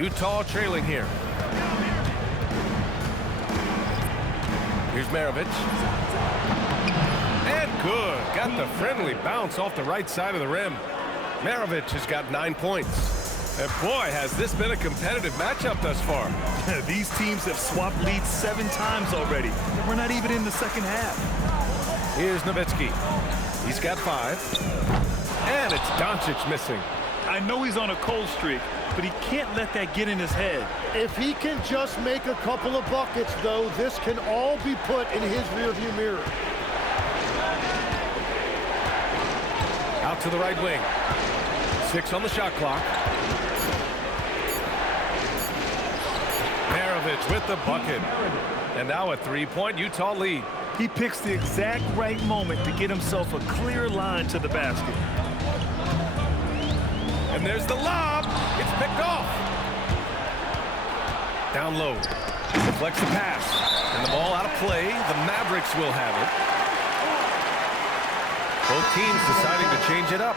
Utah trailing here. Here's Mavericks. And good. Got the friendly bounce off the right side of the rim. Mavericks has got 9 points. And boy, has this been a competitive matchup thus far. These teams have swapped leads 7 times already. And we're not even in the second half. Here's Nowitzki. He's got 5. And it's Doncic missing. I know he's on a cold streak, but he can't let that get in his head. If he can just make a couple of buckets, though, this can all be put in his rearview mirror. Out to the right wing. 6 on the shot clock. Maravich with the bucket. And now a 3-point Utah lead. He picks the exact right moment to get himself a clear line to the basket. And there's the lob. It's picked off. Down low. Deflects the pass. And the ball out of play. The Mavericks will have it. Both teams deciding to change it up.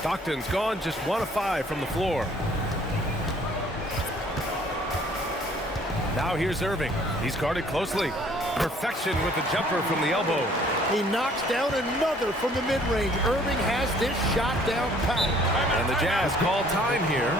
Stockton's gone just 1 of 5 from the floor. Now here's Irving. He's guarded closely. Perfection with the jumper from the elbow. He knocks down another from the mid-range. Irving has this shot down pat. And the Jazz call time here.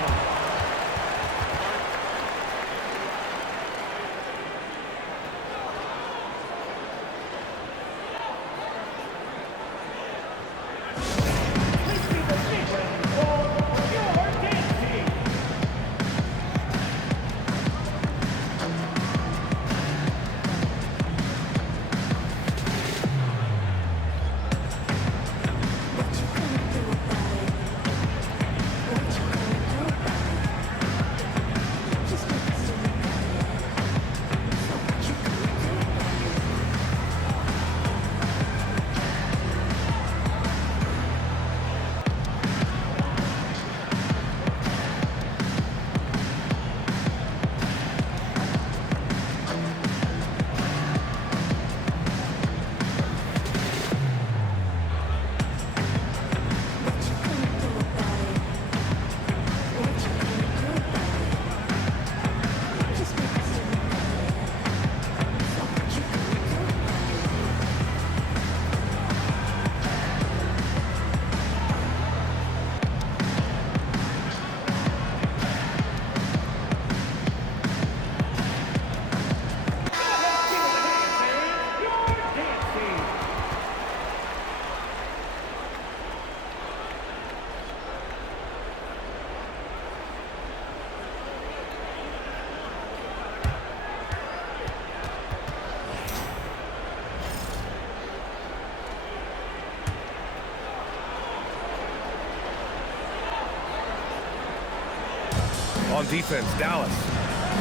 On defense, Dallas.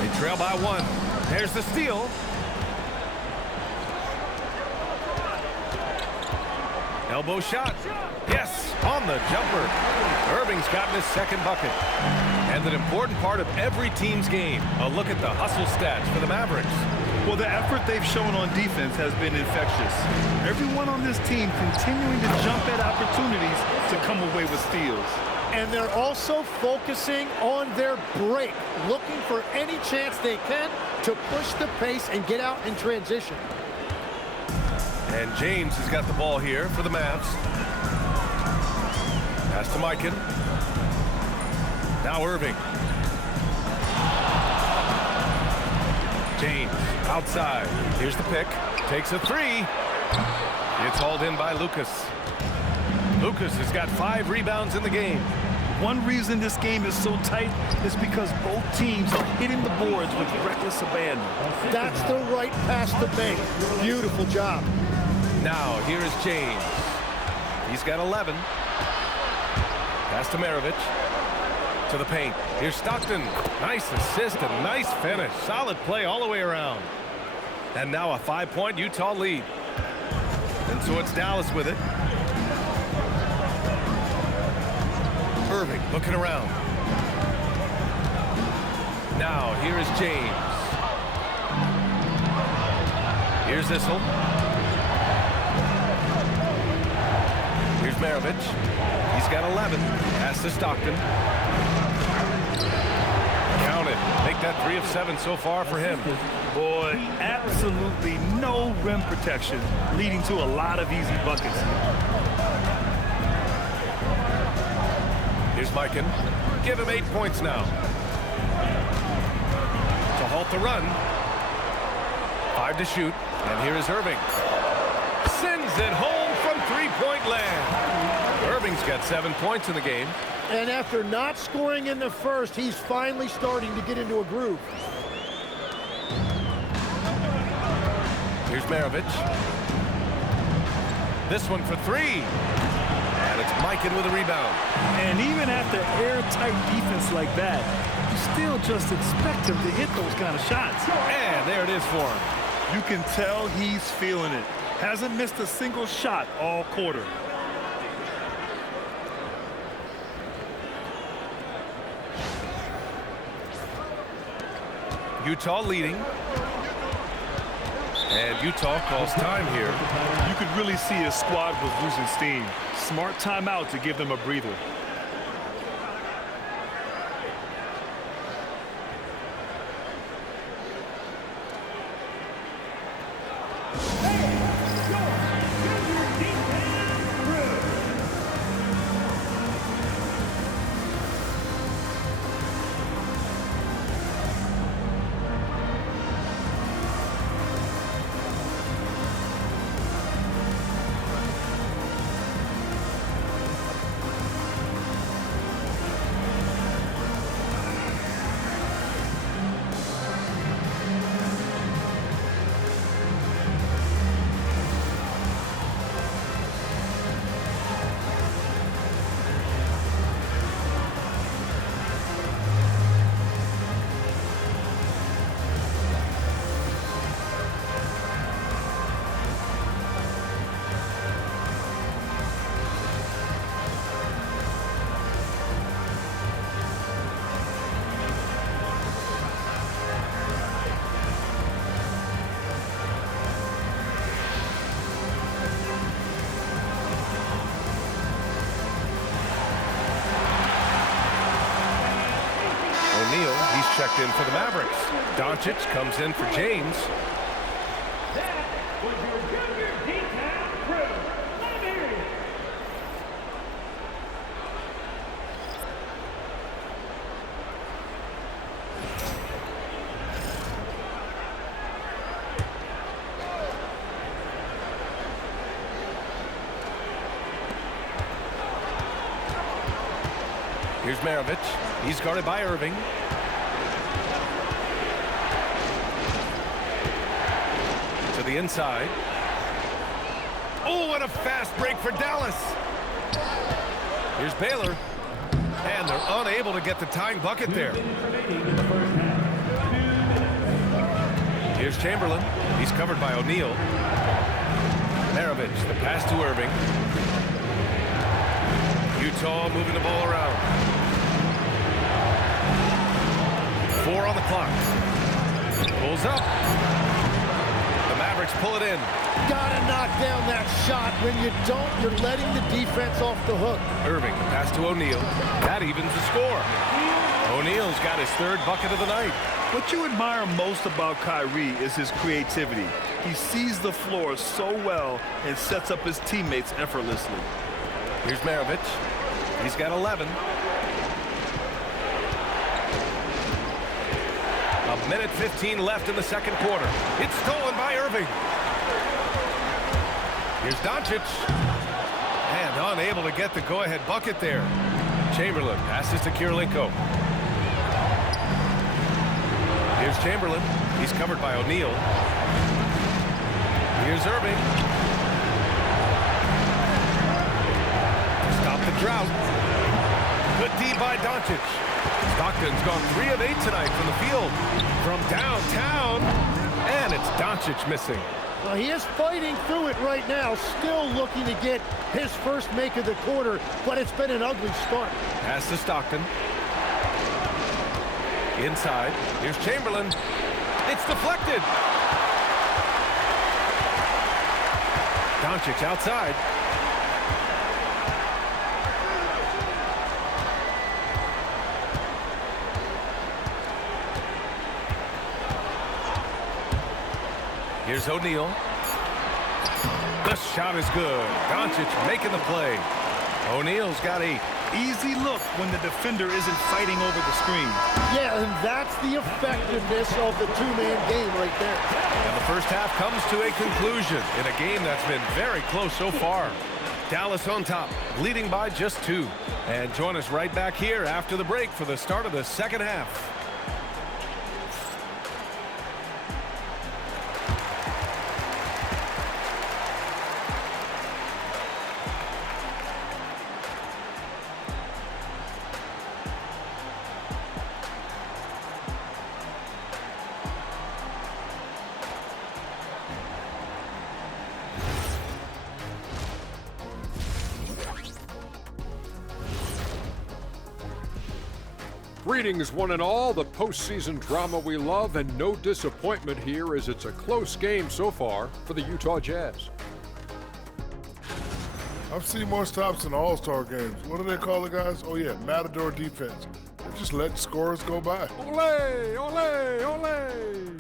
They trail by 1. There's the steal. Elbow shot. Yes, on the jumper. Irving's gotten his second bucket. And an important part of every team's game. A look at the hustle stats for the Mavericks. Well, the effort they've shown on defense has been infectious. Everyone on this team continuing to jump at opportunities to come away with steals. And they're also focusing on their break, looking for any chance they can to push the pace and get out in transition. And James has got the ball here for the Mavs. Pass to Mikan. Now Irving. James outside. Here's the pick. Takes a 3. It's hauled in by Lucas. Lucas has got 5 rebounds in the game. One reason this game is so tight is because both teams are hitting the boards with reckless abandon. That's the right pass to make. Beautiful job. Now here is James. He's got 11. Pass to Maravich. To the paint. Here's Stockton. Nice assist and nice finish. Solid play all the way around. And now a 5-point Utah lead. And so it's Dallas with it. Irving looking around. Now here is James. Here's Issel. Here's Maravich. He's got 11. Pass to Stockton. Count it. Make that 3 of 7 so far for him. Boy, absolutely no rim protection, leading to a lot of easy buckets. Here's Mikan. Give him 8 points now. To halt the run. 5 to shoot. And here is Irving. Sends it home from three-point land. Irving's got 7 points in the game. And after not scoring in the first, he's finally starting to get into a groove. Here's Maravich. This one for 3. And it's Mikan with a rebound. And even after airtight defense like that, you still just expect him to hit those kind of shots. And there it is for him. You can tell he's feeling it. Hasn't missed a single shot all quarter. Utah leading. And Utah calls time here. You could really see his squad was losing steam. Smart timeout to give them a breather. He's checked in for the Mavericks. Doncic comes in for James. Here's Maravich. He's guarded by Irving. To the inside. Oh, and a fast break for Dallas. Here's Baylor. And they're unable to get the tying bucket there. Here's Chamberlain. He's covered by O'Neal. Maravich, the pass to Irving. Utah moving the ball around. 4 on the clock. Pulls up. The Mavericks pull it in. Gotta knock down that shot. When you don't, you're letting the defense off the hook. Irving, the pass to O'Neal. That evens the score. O'Neal's got his 3rd bucket of the night. What you admire most about Kyrie is his creativity. He sees the floor so well and sets up his teammates effortlessly. Here's Maravich. He's got 11. A minute 15 left in the second quarter. It's stolen by Irving. Here's Doncic. And unable to get the go-ahead bucket there. Chamberlain passes to Kirilenko. Here's Chamberlain. He's covered by O'Neal. Here's Irving. Stop the drought. Good D by Doncic. Stockton's gone 3 of 8 tonight from the field. From downtown. And it's Doncic missing. Well, he is fighting through it right now, still looking to get his first make of the quarter, but it's been an ugly start. Pass to Stockton. Inside. Here's Chamberlain. It's deflected. Doncic outside. Here's O'Neal. The shot is good. Doncic making the play. O'Neal's got 8. Easy look when the defender isn't fighting over the screen. Yeah, and that's the effectiveness of the two-man game right there. And the first half comes to a conclusion in a game that's been very close so far. Dallas on top, leading by just 2. And join us right back here after the break for the start of the second half. Greetings, one and all. The postseason drama we love, and no disappointment here as it's a close game so far for the Utah Jazz. I've seen more stops in All-Star games. What do they call the guys? Oh, yeah, Matador defense. They just let scorers go by. Ole, ole, ole!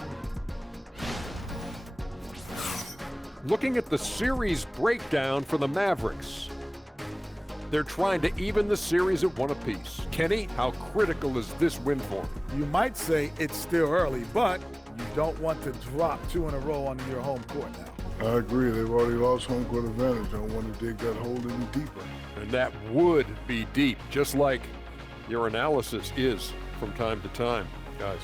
Looking at the series breakdown for the Mavericks. They're trying to even the series at 1 apiece. Kenny, how critical is this win for them? You might say it's still early, but you don't want to drop 2 in a row on your home court now. I agree. They've already lost home court advantage. Don't want to dig that hole any deeper. And that would be deep, just like your analysis is from time to time, guys.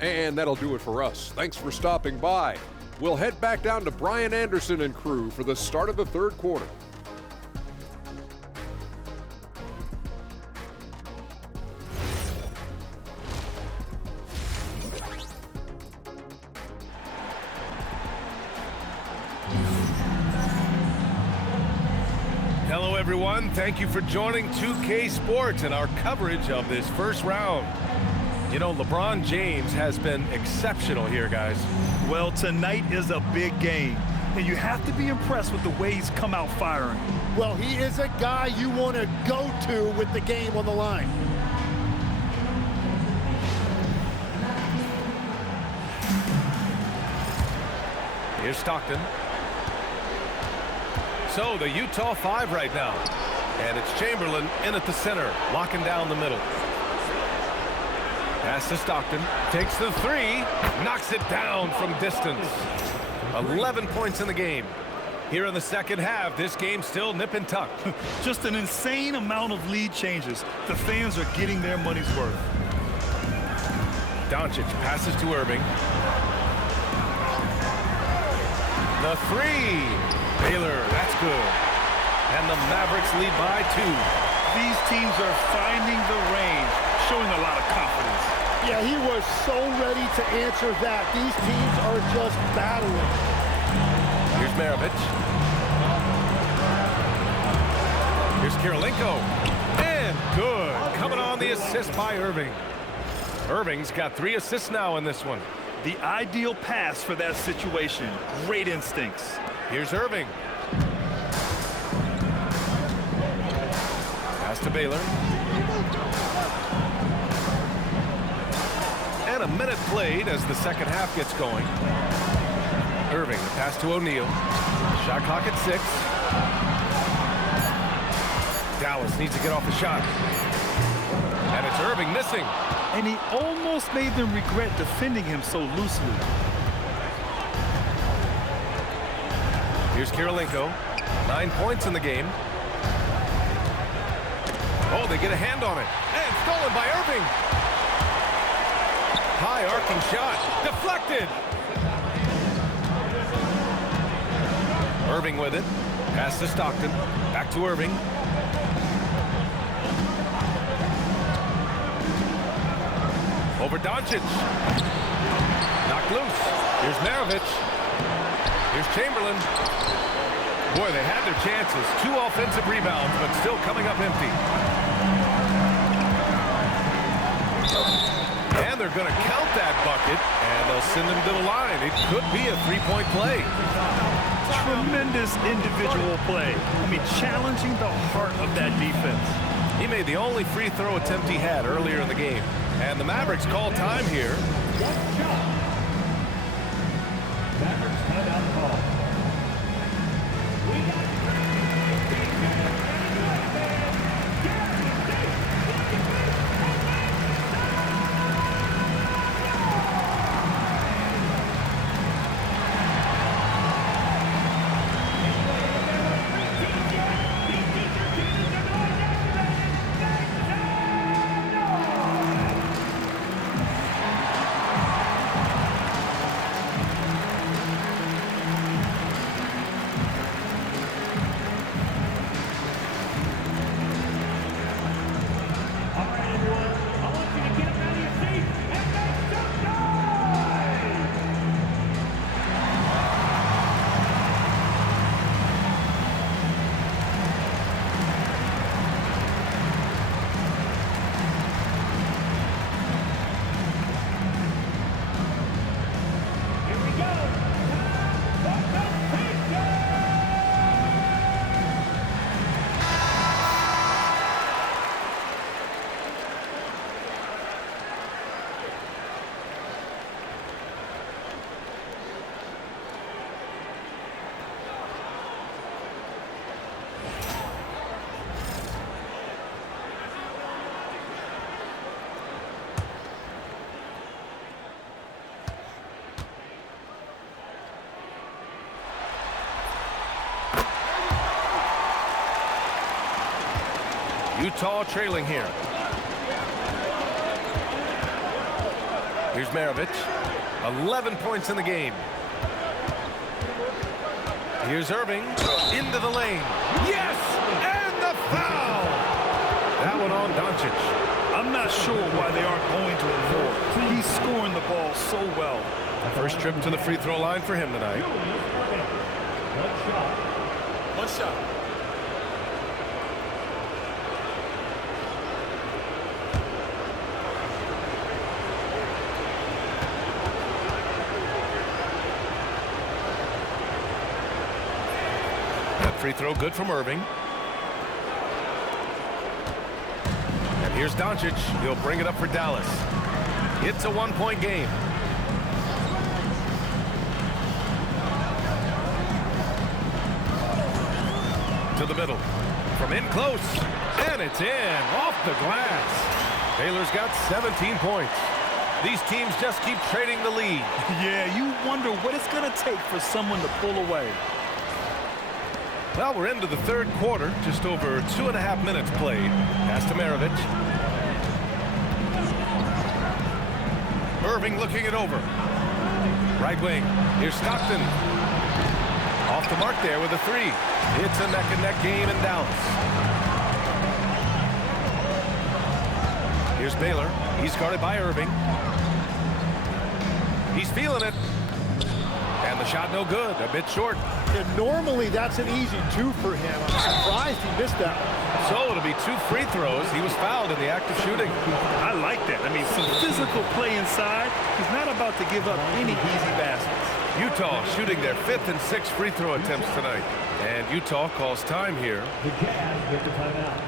And that'll do it for us. Thanks for stopping by. We'll head back down to Brian Anderson and crew for the start of the third quarter. Hello, everyone. Thank you for joining 2K Sports and our coverage of this first round. You know, LeBron James has been exceptional here, guys. Well, tonight is a big game, and you have to be impressed with the way he's come out firing. Well, he is a guy you want to go to with the game on the line. Here's Stockton. So the Utah 5 right now. And it's Chamberlain in at the center, locking down the middle. Pass to Stockton. Takes the 3. Knocks it down from distance. 11 points in the game. Here in the second half, this game still nip and tuck. Just an insane amount of lead changes. The fans are getting their money's worth. Doncic passes to Irving. The 3. Baylor, that's good. And the Mavericks lead by 2. These teams are finding the range, showing a lot of confidence. Yeah, he was so ready to answer that. These teams are just battling. Here's Maravich. Here's Kirilenko. And good. Coming on the assist by Irving. Irving's got 3 assists now in this one. The ideal pass for that situation. Great instincts. Here's Irving. Pass to Baylor. And a minute played as the second half gets going. Irving, pass to O'Neal. Shot clock at 6. Dallas needs to get off the shot. And it's Irving missing. And he almost made them regret defending him so loosely. Here's Kirilenko. 9 points in the game. Oh, they get a hand on it. And stolen by Irving. High arcing shot. Deflected. Irving with it. Pass to Stockton. Back to Irving. Over Doncic. Knocked loose. Here's Maravich. Here's Chamberlain. Boy, they had their chances. 2 offensive rebounds, but still coming up empty. And they're going to count that bucket, and they'll send him to the line. It could be a 3-point play. Tremendous individual play. I mean, challenging the heart of that defense. He made the only free throw attempt he had earlier in the game. And the Mavericks call time here. Utah trailing here. Here's Mavericks. 11 points in the game. Here's Irving. Into the lane. Yes! And the foul! That one on Doncic. I'm not sure why they aren't going to him more. He's scoring the ball so well. First trip to the free throw line for him tonight. One shot. That free throw good from Irving. And here's Doncic. He'll bring it up for Dallas. It's a one-point game. To the middle. From in close. And it's in. Off the glass. Baylor's got 17 points. These teams just keep trading the lead. Yeah, you wonder what it's going to take for someone to pull away. Well, we're into the third quarter. Just over 2.5 minutes played. Pass to Maravich. Irving looking it over. Right wing. Here's Stockton. Off the mark there with a three. It's a neck-and-neck game in Dallas. Here's Baylor. He's guarded by Irving. He's feeling it. And the shot no good. A bit short. And normally that's an easy two for him. I'm surprised he missed that one. So it'll be 2 free throws. He was fouled in the act of shooting. I like that. I mean, some physical play inside. He's not about to give up any easy baskets. Utah shooting their 5th and 6th free throw attempts tonight. And Utah calls time here. The Cavs get the timeout.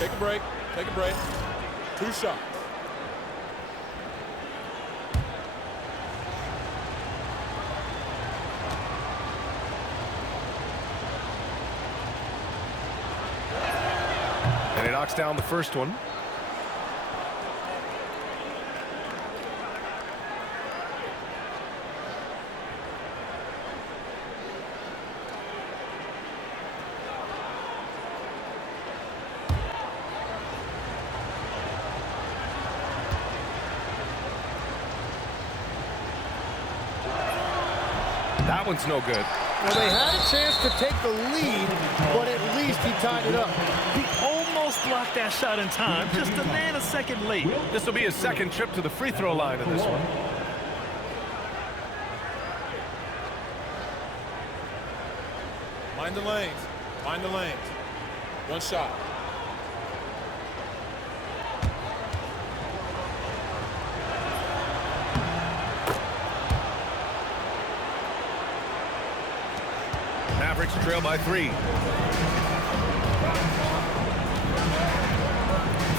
Take a break. Take a break. 2 shots. And he knocks down the first one. That one's no good. Well, they had a chance to take the lead, but at least he tied it up. He almost blocked that shot in time, just a nanosecond late. This will be his 2nd trip to the free throw line in this one. Mind the lanes. Mind the lanes. 1 shot. Mavericks trail by 3.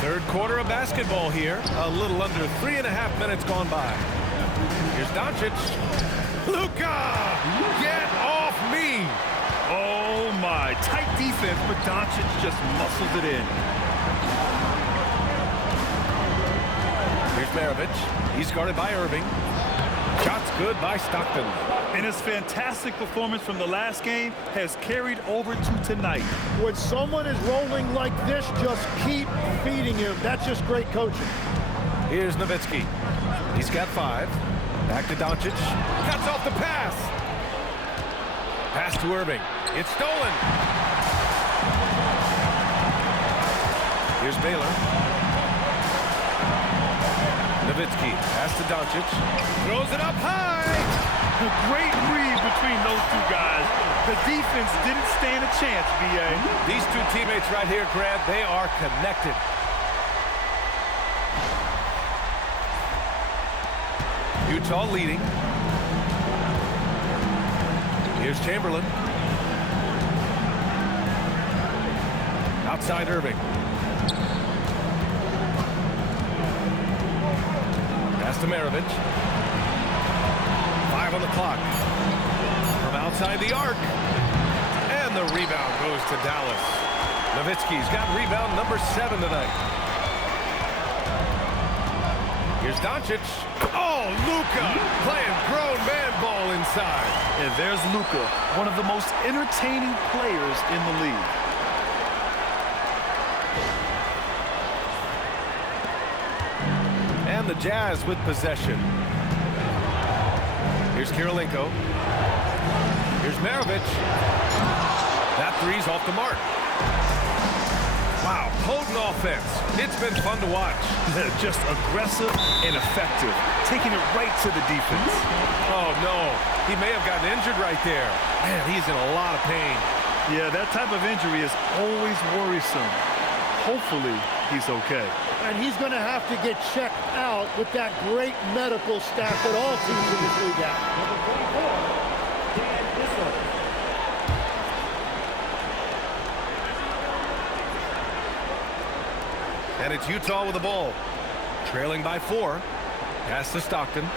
Third quarter of basketball here. A little under 3.5 minutes gone by. Here's Doncic. Luka! Get off me! Oh, my. Tight defense, but Doncic just muscled it in. Here's Maravich. He's guarded by Irving. Shot's good by Stockton. And his fantastic performance from the last game has carried over to tonight. When someone is rolling like this, just keep feeding him. That's just great coaching. Here's Nowitzki. He's got 5. Back to Doncic. Cuts off the pass. Pass to Irving. It's stolen. Here's Baylor. Nowitzki. Pass to Doncic. Throws it up high. A great read between those two guys. The defense didn't stand a chance, B.A. These two teammates right here, Grant, they are connected. Utah leading. Here's Chamberlain. Outside Irving. Pass to Maravich. 5 on the clock. From outside the arc. And the rebound goes to Dallas. Nowitzki's got rebound number 7 tonight. Here's Doncic. Oh, Luka playing grown man ball inside. And there's Luka, one of the most entertaining players in the league. And the Jazz with possession. Here's Kirilenko. Here's Maravich. That three's off the mark. Wow, potent offense. It's been fun to watch. Just aggressive and effective, taking it right to the defense. Oh, no. He may have gotten injured right there. Man, he's in a lot of pain. Yeah, that type of injury is always worrisome. Hopefully, he's okay. And he's going to have to get checked out with that great medical staff that all teams in this league have. Number 24, Dan Issel. And it's Utah with the ball. Trailing by 4. Pass to Stockton.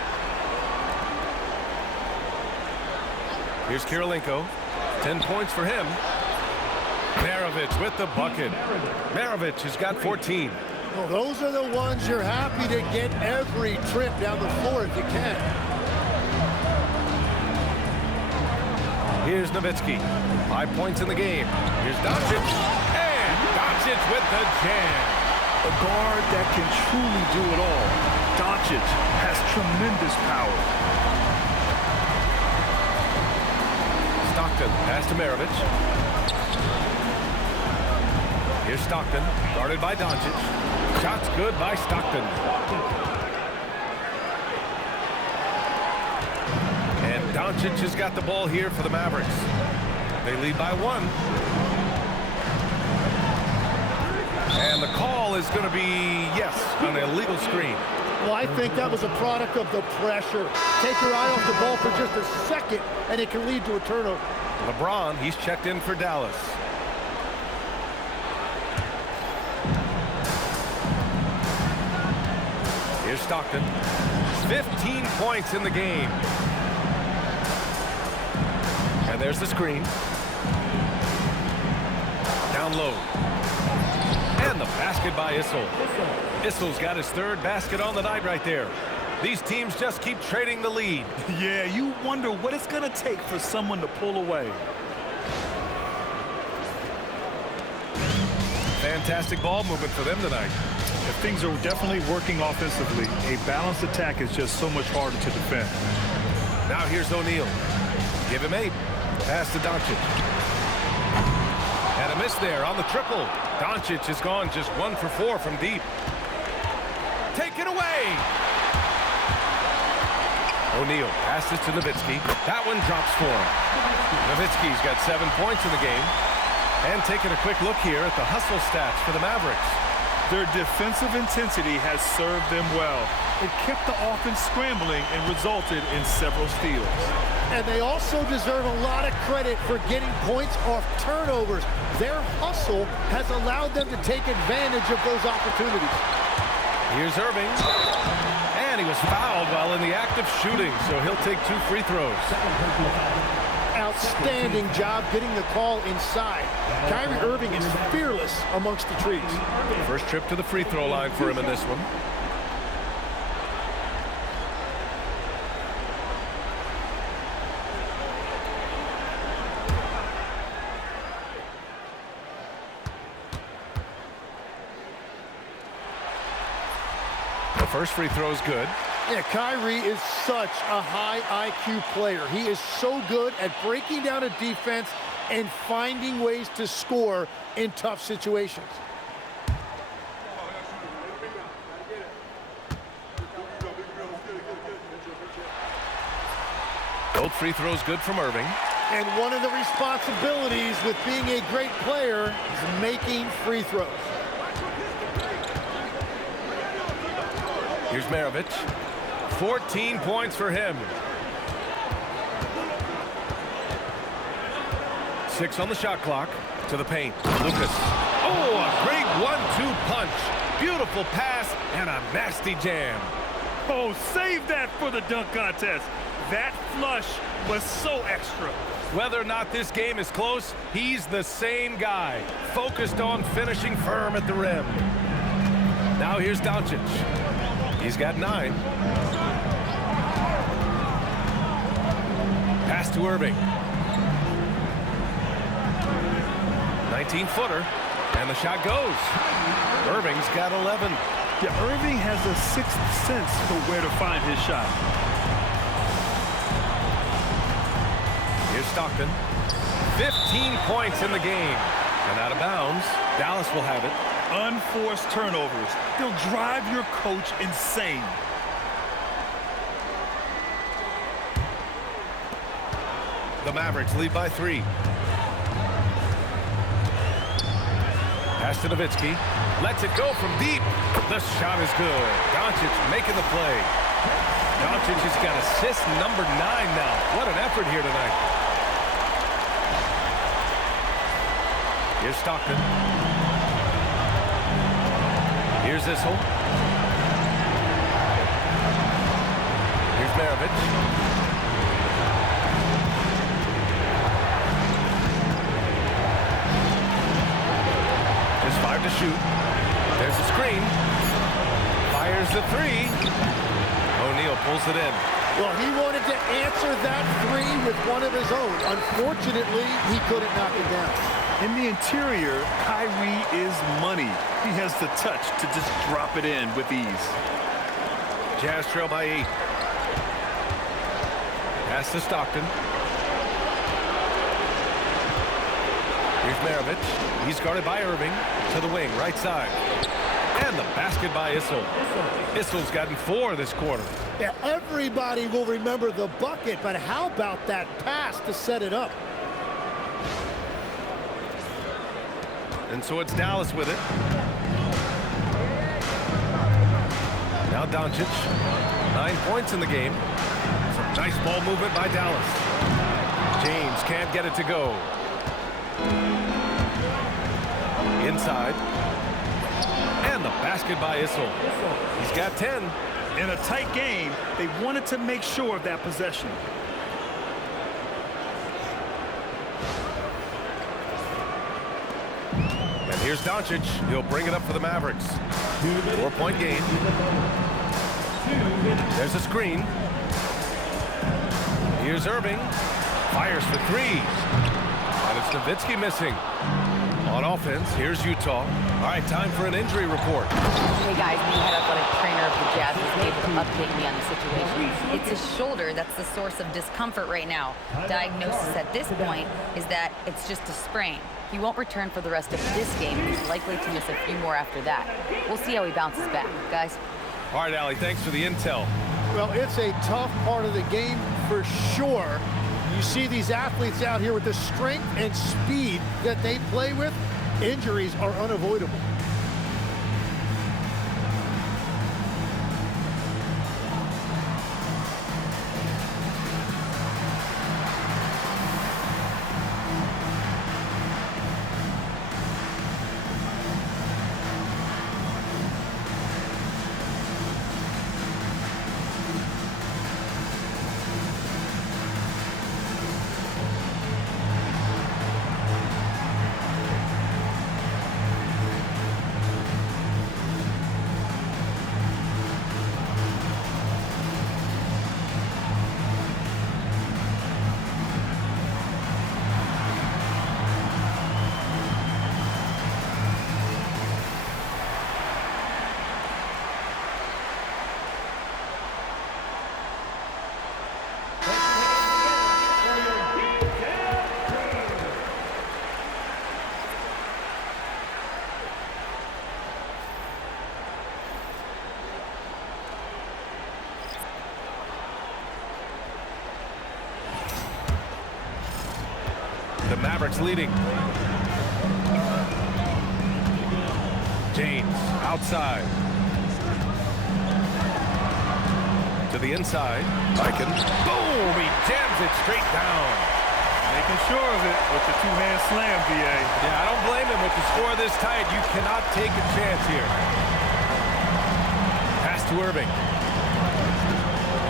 Here's Kirilenko. 10 points for him. Maravich with the bucket. Maravich has got 14. Well, those are the ones you're happy to get every trip down the floor if you can. Here's Nowitzki. 5 points in the game. Here's Doncic. And Doncic with the jam. A guard that can truly do it all. Doncic has tremendous power. Stockton, pass to Maravich. Here's Stockton, guarded by Doncic. Shot's good by Stockton. And Doncic has got the ball here for the Mavericks. They lead by 1. And the call is going to be, yes, an illegal screen. Well, I think that was a product of the pressure. Take your eye off the ball for just a second, and it can lead to a turnover. LeBron, he's checked in for Dallas. Here's Stockton. 15 points in the game. And there's the screen. Down low. And the basket by Issel. Issel's got his 3rd basket on the night right there. These teams just keep trading the lead. Yeah, you wonder what it's going to take for someone to pull away. Fantastic ball movement for them tonight. Things are definitely working offensively. A balanced attack is just so much harder to defend. Now here's O'Neal. Give him 8. Pass to Doncic. And a miss there on the triple. Doncic has gone just 1 for 4 from deep. Take it away. O'Neal passes to Nowitzki. That one drops for him. Nowitzki's got 7 points in the game. And taking a quick look here at the hustle stats for the Mavericks. Their defensive intensity has served them well. It kept the offense scrambling and resulted in several steals. And they also deserve a lot of credit for getting points off turnovers. Their hustle has allowed them to take advantage of those opportunities. Here's Irving. And he was fouled while in the act of shooting, so he'll take 2 free throws. Outstanding job getting the call inside. Kyrie Irving is fearless amongst the trees. First trip to the free throw line for him in this one. first free throw is good. Yeah, Kyrie is such a high IQ player. He is so good at breaking down a defense and finding ways to score in tough situations. Both free throws good from Irving. And one of the responsibilities with being a great player is making free throws. Here's Maravich. 14 points for him. 6 on the shot clock. To the paint. Lucas. Oh, a great 1-2 punch. Beautiful pass and a nasty jam. Oh, save that for the dunk contest. That flush was so extra. Whether or not this game is close, he's the same guy, focused on finishing firm at the rim. Now here's Doncic. He's got 9. Pass to Irving. 19-footer, and the shot goes. Irving's got 11. Yeah, Irving has a sixth sense for where to find his shot. Here's Stockton. 15 points in the game. And out of bounds, Dallas will have it. Unforced turnovers. They'll drive your coach insane. The Mavericks lead by 3. Pass to Nowitzki. Lets it go from deep. The shot is good. Doncic making the play. Doncic has got assist number 9 now. What an effort here tonight. Here's Stockton. Here's Issel. Here's Maravich. Just 5 to shoot. There's a screen. Fires the 3. O'Neal pulls it in. Well, he wanted to answer that 3 with one of his own. Unfortunately, he couldn't knock it down. In the interior, Kyrie is money. He has the touch to just drop it in with ease. Jazz trail by 8. Pass to Stockton. Here's Maravich. He's guarded by Irving. To the wing, right side. And the basket by Issel. Issel's gotten 4 this quarter. Yeah, everybody will remember the bucket, but how about that pass to set it up? And so it's Dallas with it. Now Doncic. 9 points in the game. Some nice ball movement by Dallas. James can't get it to go. Inside. And the basket by Issel. He's got 10. In a tight game, they wanted to make sure of that possession. And here's Doncic. He'll bring it up for the Mavericks. 4-point game. There's a screen. Here's Irving. Fires for 3. And it's Nowitzki missing. On offense, here's Utah. All right, time for an injury report. Hey guys, the head athletic trainer of the Jazz was able to update me on the situation. It's his shoulder that's the source of discomfort right now. Diagnosis at this point is that it's just a sprain. He won't return for the rest of this game. He's likely to miss a few more after that. We'll see how he bounces back, guys. All right, Allie, thanks for the intel. Well, it's a tough part of the game for sure. You see these athletes out here with the strength and speed that they play with. Injuries are unavoidable. Mavericks leading. James outside. To the inside. Mikan. Boom! He jams it straight down. Making sure of it with the two-hand slam, BA. Yeah, I don't blame him with the score this tight. You cannot take a chance here. Pass to Irving.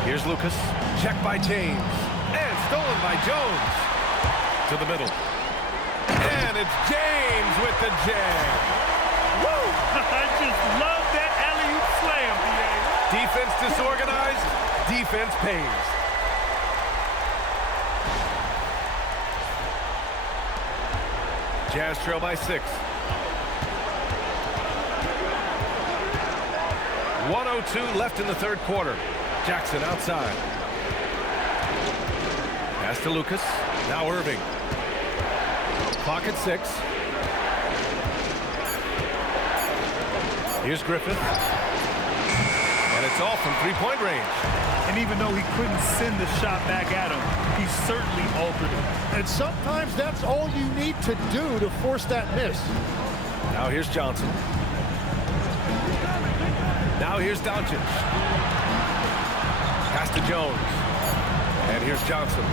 Here's Lucas. Check by James. And stolen by Jones. To the middle. And it's James with the jam. Woo! I just love that alley-oop slam, BA. Defense disorganized. Defense pays. Jazz trail by 6. 1:02 left in the third quarter. Jackson outside. Pass to Lucas. Now Irving. Clock at 6. Here's Griffith. And it's all from three-point range. And even though he couldn't send the shot back at him, he certainly altered it. And sometimes that's all you need to do to force that miss. Now here's Johnson. Now here's Doncic. Pass to Jones. And here's Johnson.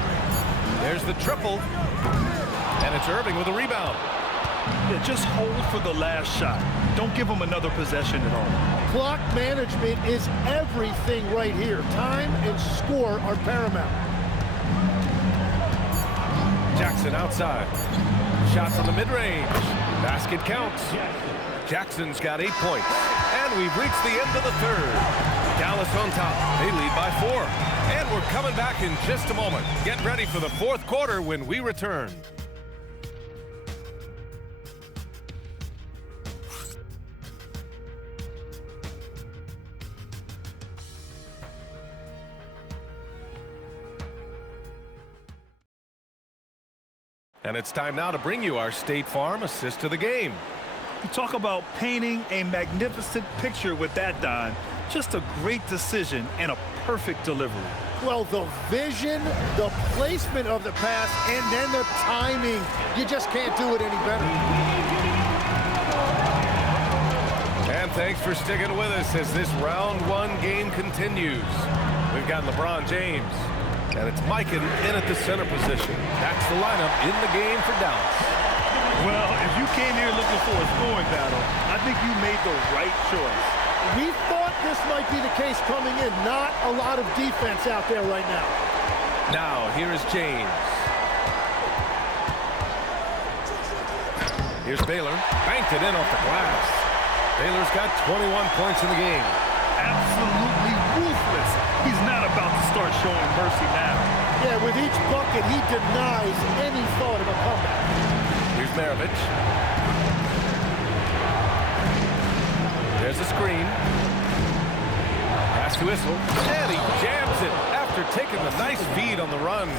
There's the triple. And it's Irving with a rebound. Yeah, just hold for the last shot. Don't give him another possession at all. Clock management is everything right here. Time and score are paramount. Jackson outside. Shot from the mid-range. Basket counts. Jackson's got 8 points. And we've reached the end of the third. Dallas on top. They lead by 4. And we're coming back in just a moment. Get ready for the fourth quarter when we return. And it's time now to bring you our State Farm assist to the game. You talk about painting a magnificent picture with that, Don. Just a great decision and a perfect delivery. Well, the vision, the placement of the pass, and then the timing. You just can't do it any better. And thanks for sticking with us as this round one game continues. We've got LeBron James. And it's Mikan in at the center position. That's the lineup in the game for Dallas. Well, if you came here looking for a scoring battle, I think you made the right choice. We thought this might be the case coming in. Not a lot of defense out there right now. Now, here is James. Here's Baylor. Banked it in off the glass. Baylor's got 21 points in the game. Absolutely ruthless. He's not about to start showing mercy now. Yeah, with each bucket, he denies any thought of a comeback. Here's Maravich. There's a screen. Pass to Issel. And he jams it after taking the nice feed on the run.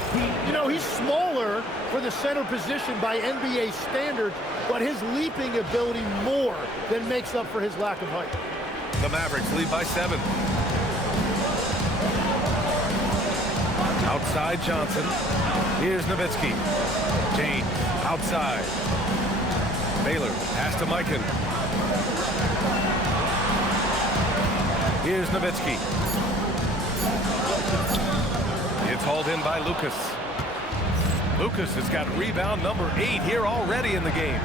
You know, he's smaller for the center position by NBA standards, but his leaping ability more than makes up for his lack of height. The Mavericks lead by 7. Outside Johnson. Here's Nowitzki. James outside. Baylor pass to Mikan. Here's Nowitzki. It's hauled in by Lucas. Lucas has got rebound number 8 here already in the game.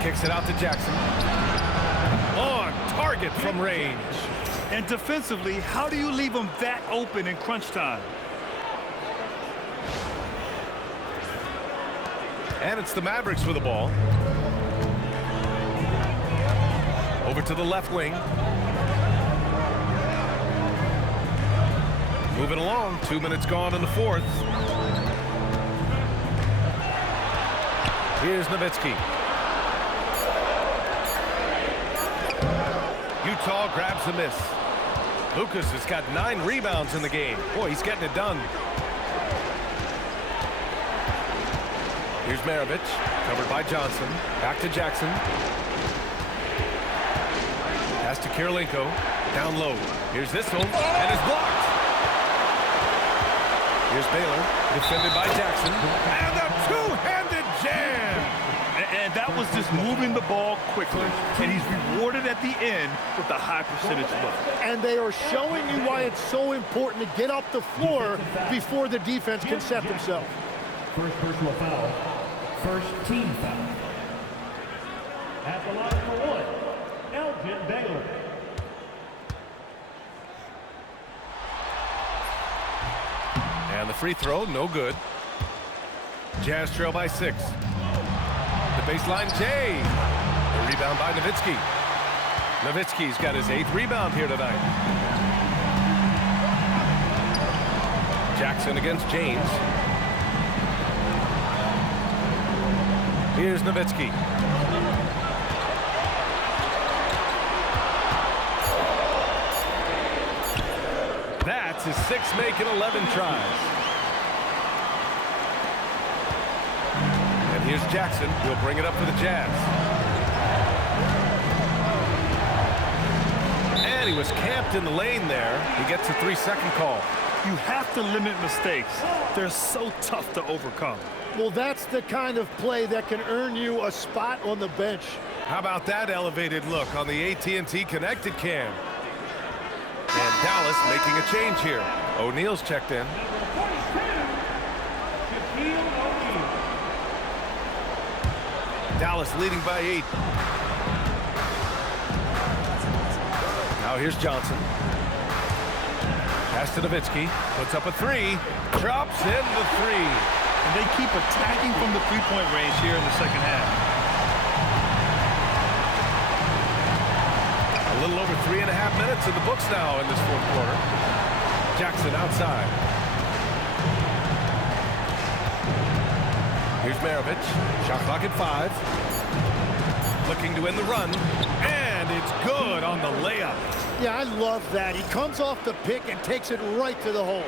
Kicks it out to Jackson. On target from range. And defensively, how do you leave him that open in crunch time? And it's the Mavericks with the ball. Over to the left wing. Moving along. 2 minutes gone in the fourth. Here's Nowitzki. Utah grabs the miss. Lucas has got 9 rebounds in the game. Boy, he's getting it done. Here's Maravich, covered by Johnson. Back to Jackson. Pass to Kirilenko. Down low. Here's Issel, and it's blocked. Here's Baylor, defended by Jackson. And a two-handed that was just moving the ball quickly, and he's rewarded at the end with a high percentage look. And they are showing you why it's so important to get up the floor before the defense can set themselves. First personal foul. First team foul. At the line for one, Elgin Baylor. And the free throw, no good. Jazz trail by 6. The baseline, Jay. The rebound by Nowitzki. Nowitzki's got his 8th rebound here tonight. Jackson against James. Here's Nowitzki. That's his 6th make in 11 tries. And here's Jackson. He'll bring it up for the Jazz. And he was camped in the lane there. He gets a 3-second call. You have to limit mistakes. They're so tough to overcome. Well, that's the kind of play that can earn you a spot on the bench. How about that elevated look on the AT&T connected cam? And Dallas making a change here. O'Neal's checked in. Dallas leading by 8. Now here's Johnson. Pass to Nowitzki. Puts up a 3. Drops in the 3. And they keep attacking from the three-point range here in the second half. A little over 3.5 minutes in the books now in this 4th quarter. Jackson outside. Here's Maravich. Shot clock at 5. Looking to win the run. And it's good on the layup. Yeah, I love that. He comes off the pick and takes it right to the hole.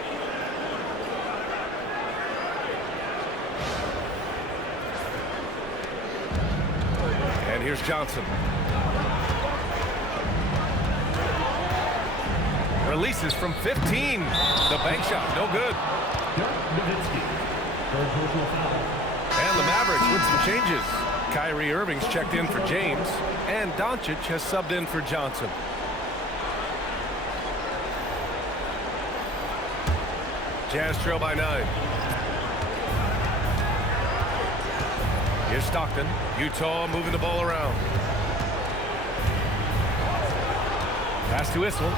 And here's Johnson. Releases from 15. The bank shot, no good. And the Mavericks with some changes. Kyrie Irving's checked in for James, and Doncic has subbed in for Johnson. Jazz trail by 9. Here's Stockton. Utah moving the ball around. Pass to Issel.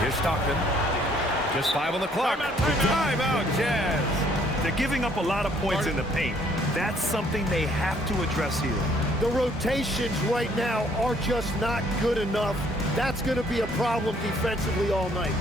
Here's Stockton. Just 5 on the clock. Timeout, Jazz. They're giving up a lot of points in the paint. That's something they have to address here. The rotations right now are just not good enough. That's going to be a problem defensively all night.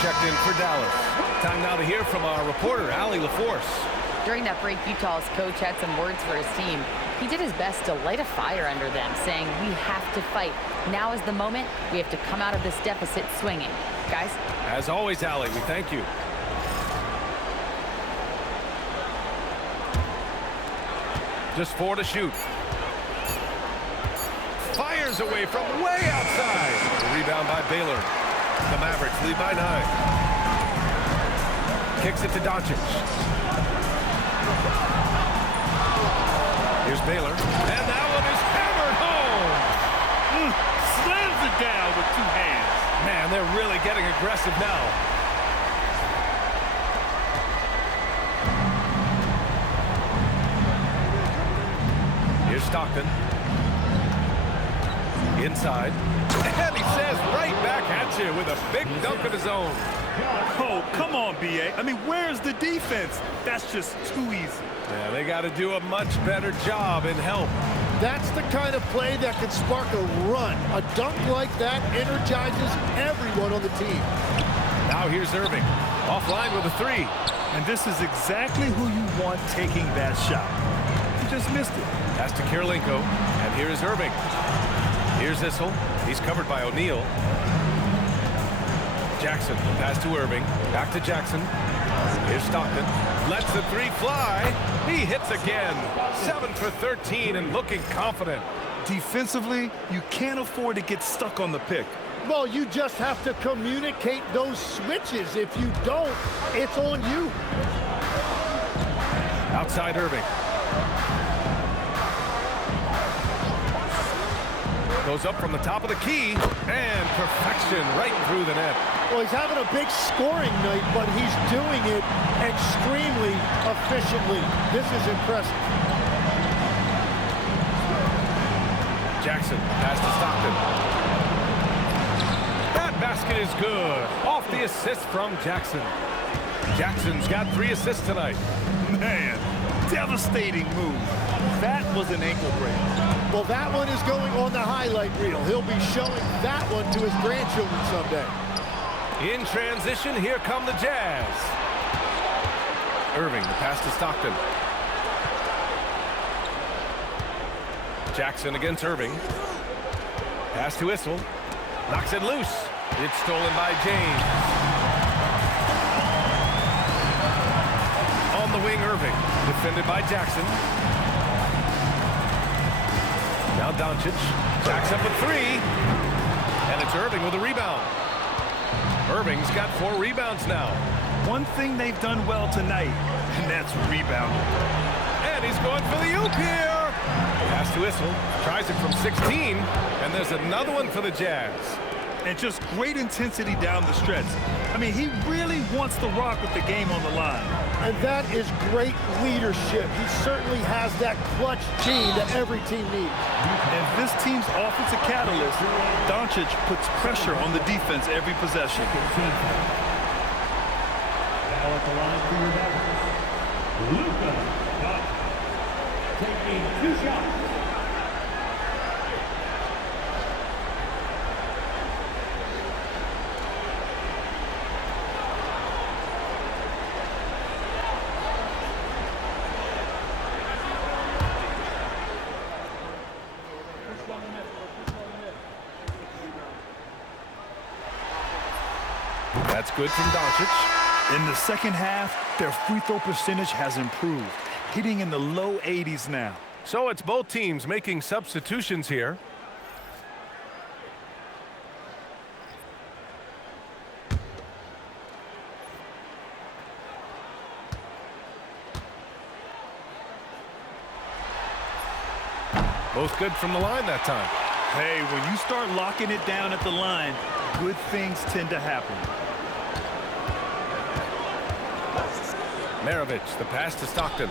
Checked in for Dallas. Time now to hear from our reporter, Allie LaForce. During that break, Utah's coach had some words for his team. He did his best to light a fire under them, saying, we have to fight. Now is the moment. We have to come out of this deficit swinging. Guys? As always, Allie, we thank you. Just 4 to shoot. Fires away from way outside. The rebound by Baylor. The Mavericks lead by 9. Kicks it to Doncic. Here's Baylor. And that one is hammered home. aggressive now. Here's Stockton. Inside. And he says right back at you with a big dunk of his own. Oh, come on, B.A. I mean, where's the defense? That's just too easy. Yeah, they got to do a much better job in help. That's the kind of play that can spark a run. A dunk like that energizes everyone on the team. Now here's Irving. Offline with a three. And this is exactly who you want taking that shot. He just missed it. Pass to Kirilenko. And here is Irving. Here's Issel. He's covered by O'Neal. Jackson. Pass to Irving. Back to Jackson. Here's Stockton. Lets the three fly. He hits again. 7 for 13 and looking confident. Defensively, you can't afford to get stuck on the pick. Well, you just have to communicate those switches. If you don't, it's on you. Outside Irving. Goes up from the top of the key, and perfection right through the net. Well, he's having a big scoring night, but he's doing it extremely efficiently. This is impressive. Jackson, pass to Stockton. That basket is good. Off the assist from Jackson. Jackson's got 3 assists tonight. Man, devastating move. That was an ankle break. Well, that one is going on the highlight reel. He'll be showing that one to his grandchildren someday. In transition, here come the Jazz. Irving, the pass to Stockton. Jackson against Irving. Pass to Issel. Knocks it loose. It's stolen by James. On the wing, Irving. Defended by Jackson. Now Doncic. Backs up a 3. And it's Irving with a rebound. Irving's got 4 rebounds now. One thing they've done well tonight, and that's rebounding. And he's going for the oop here. Pass to Issel. Tries it from 16. And there's another one for the Jazz. And just great intensity down the stretch. I mean, he really wants to rock with the game on the line. And that is great leadership. He certainly has that clutch gene that every team needs. And this team's offensive catalyst, Doncic puts pressure on the defense every possession. Now at the line for your Mavericks, Luka Doncic, taking 2 shots. That's good from Doncic. In the second half, their free throw percentage has improved, hitting in the low 80s now. So it's both teams making substitutions here. Both good from the line that time. Hey, when you start locking it down at the line, good things tend to happen. Maravich, the pass to Stockton.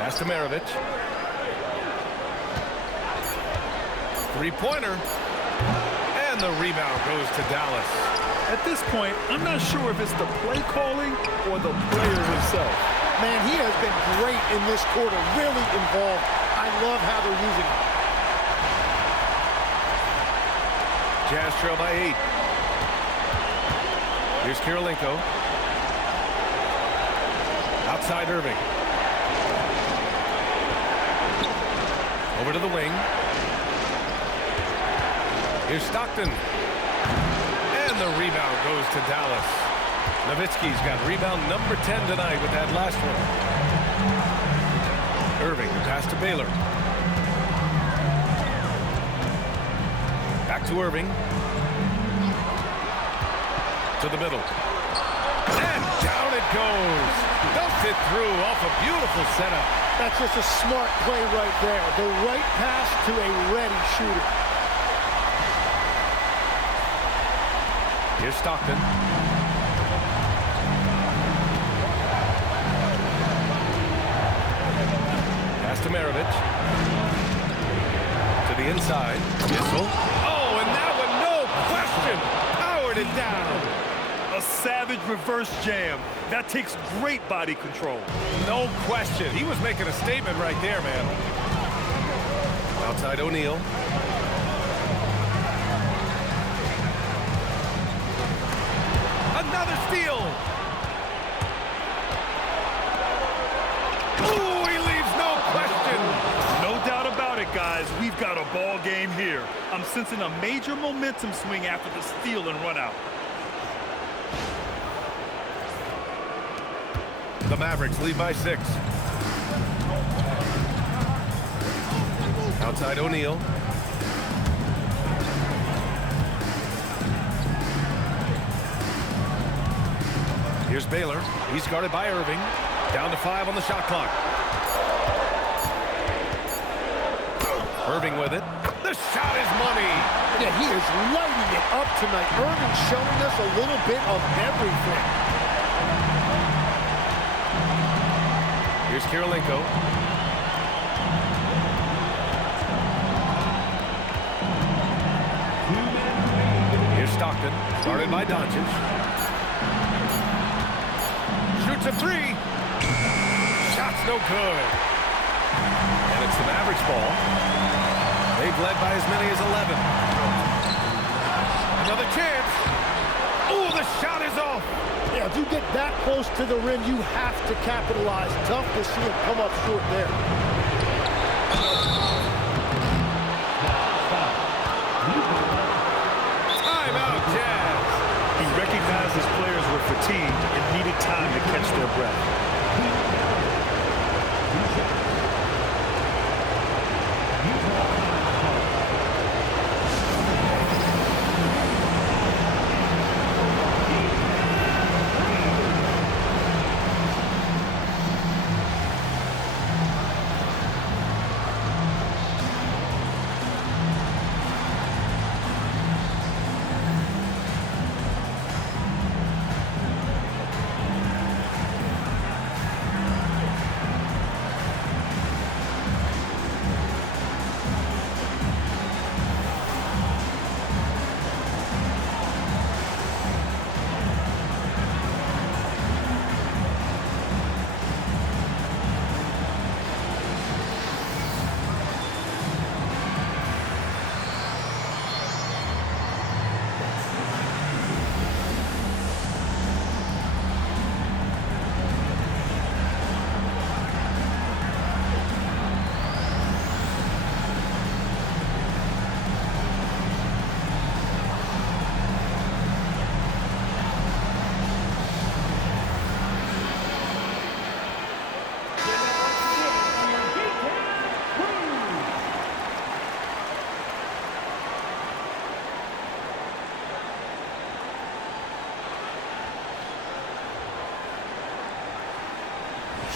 Pass to Maravich. Three-pointer. And the rebound goes to Dallas. At this point, I'm not sure if it's the play calling or the player himself. Man, he has been great in this quarter, really involved. I love how they're using him. Jazz trail by 8. Here's Kirilenko. Outside Irving. Over to the wing. Here's Stockton. And the rebound goes to Dallas. Nowitzki's got rebound number 10 tonight with that last one. Irving, the pass to Baylor. Back to Irving. To the middle. And down it goes. Dumped it through off a beautiful setup. That's just a smart play right there. The right pass to a ready shooter. Here's Stockton. Pass to Maravich. To the inside. Whistle. Oh, and that one, no question, powered it down. A savage reverse jam. That takes great body control. No question. He was making a statement right there, man. Outside O'Neal. Another steal. Ooh, he leaves no question. No doubt about it, guys. We've got a ball game here. I'm sensing a major momentum swing after the steal and run out. The Mavericks lead by 6. Outside O'Neal. Here's Baylor. He's guarded by Irving. Down to 5 on the shot clock. Irving with it. The shot is money. Yeah, he is lighting it up tonight. Irving showing us a little bit of everything. Here's Kirilenko. Here's Stockton, guarded by Doncic. Shoots a 3. Shot's no good. And it's the Mavericks ball. They've led by as many as 11. Another chance. Oh, the shot is off. Yeah, if you get that close to the rim, you have to capitalize. Tough to see him come up short there. Timeout, Jazz. He recognized his players were fatigued and needed time to catch their breath.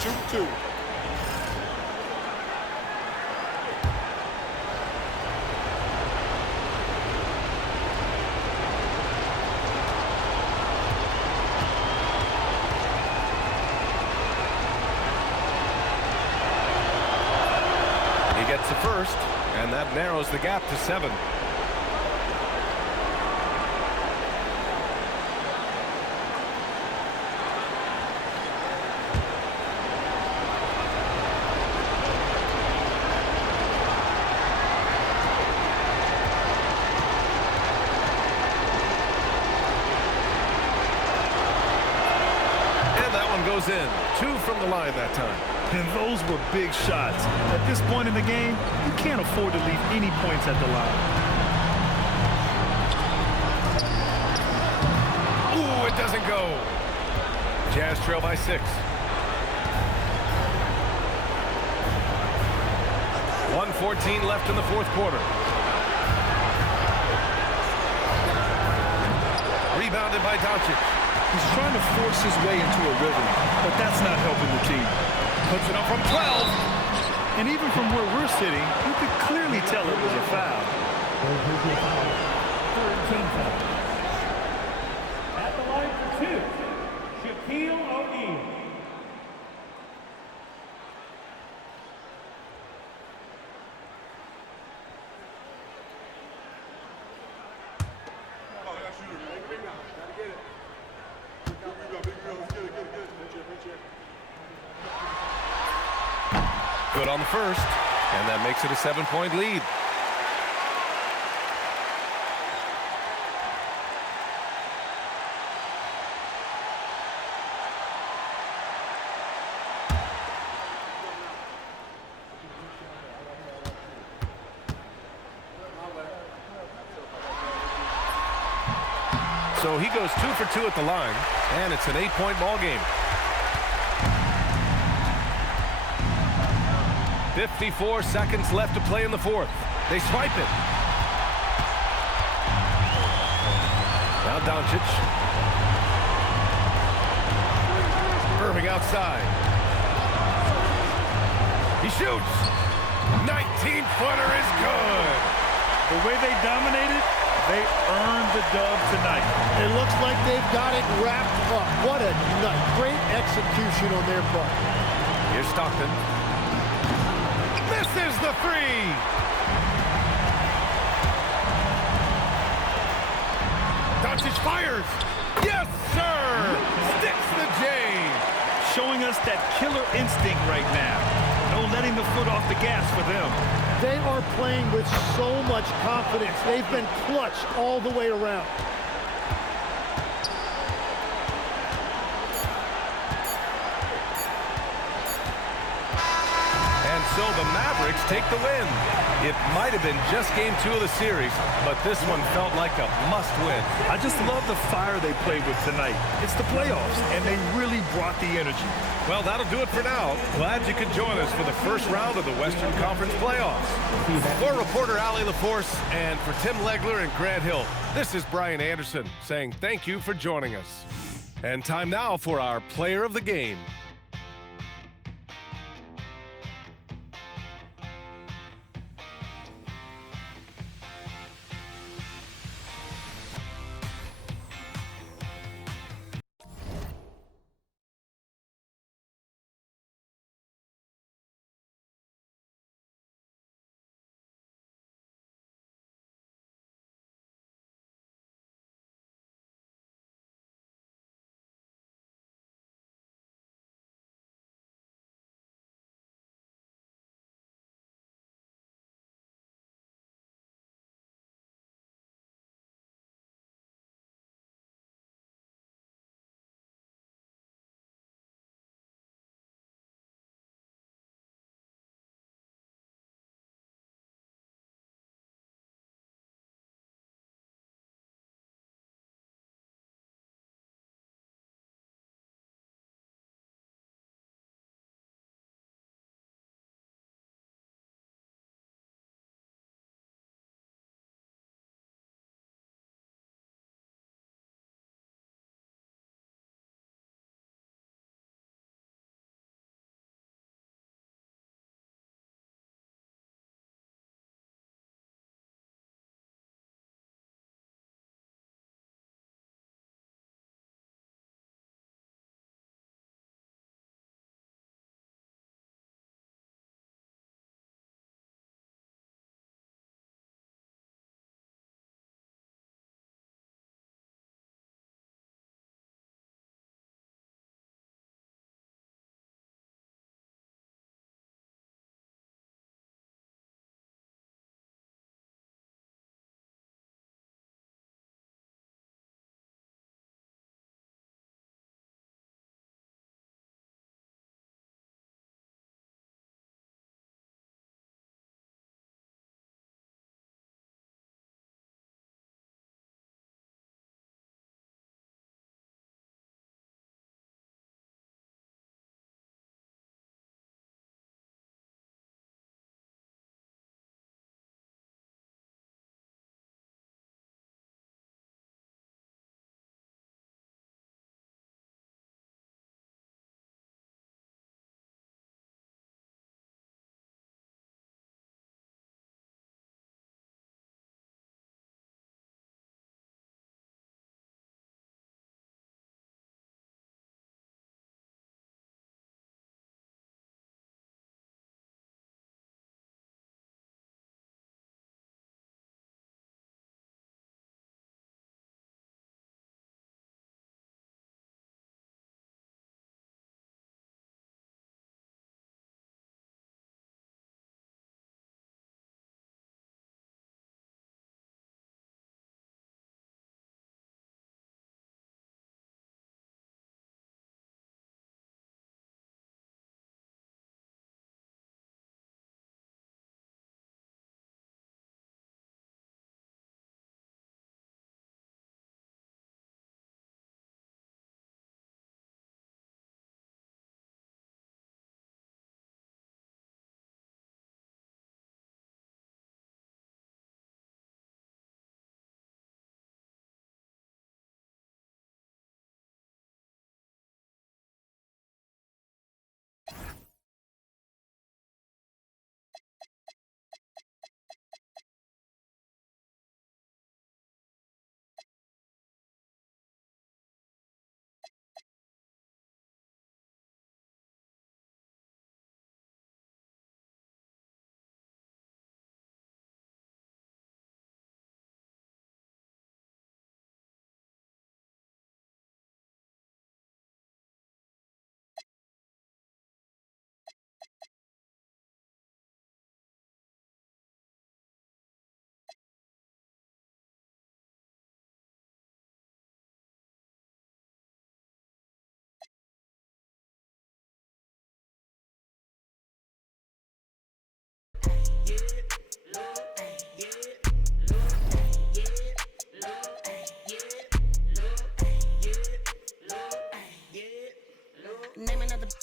Shoot 2. He gets the first, and that narrows the gap to 7. Goes in. 2 from the line that time. And those were big shots. At this point in the game, you can't afford to leave any points at the line. Ooh, it doesn't go. Jazz trail by 6. 1:14 left in the 4th quarter. Rebounded by Doncic. He's trying to force his way into a rhythm, but that's not helping the team. Puts it up from 12. And even from where we're sitting, you could clearly tell it was a foul. Personal foul. Third team foul. At the line for 2, Shaquille O'Neal. Good on the first, and that makes it a 7-point lead. So he goes 2 for 2 at the line, and it's an 8-point ball game. 54 seconds left to play in the fourth. They swipe it. Now Doncic. Irving outside. He shoots. 19-footer is good. The way they dominated, they earned the dub tonight. It looks like they've got it wrapped up. What a night. Great execution on their part. Here's Stockton. Misses the three. Doncic fires. Yes, sir. Sticks the J. Showing us that killer instinct right now. No letting the foot off the gas for them. They are playing with so much confidence. They've been clutch all the way around. And so the Mavericks take the win. It might have been just game 2 of the series, but this one felt like a must-win. I just love the fire they played with tonight. It's the playoffs, and they really brought the energy. Well, that'll do it for now. Glad you could join us for the first round of the Western Conference playoffs. For reporter Allie LaForce and for Tim Legler and Grant Hill, this is Brian Anderson saying thank you for joining us. And time now for our player of the game.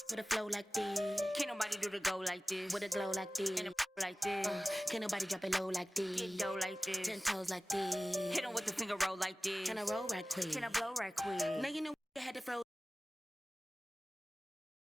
with a flow like this. Can't nobody do the go like this. With a glow like this. And a like this. Can't nobody drop it low like this. Get dough like this. 10 toes like this. Hit 'em with the finger roll like this. Can I roll right quick? Can I blow right quick? Now you know you had to throw.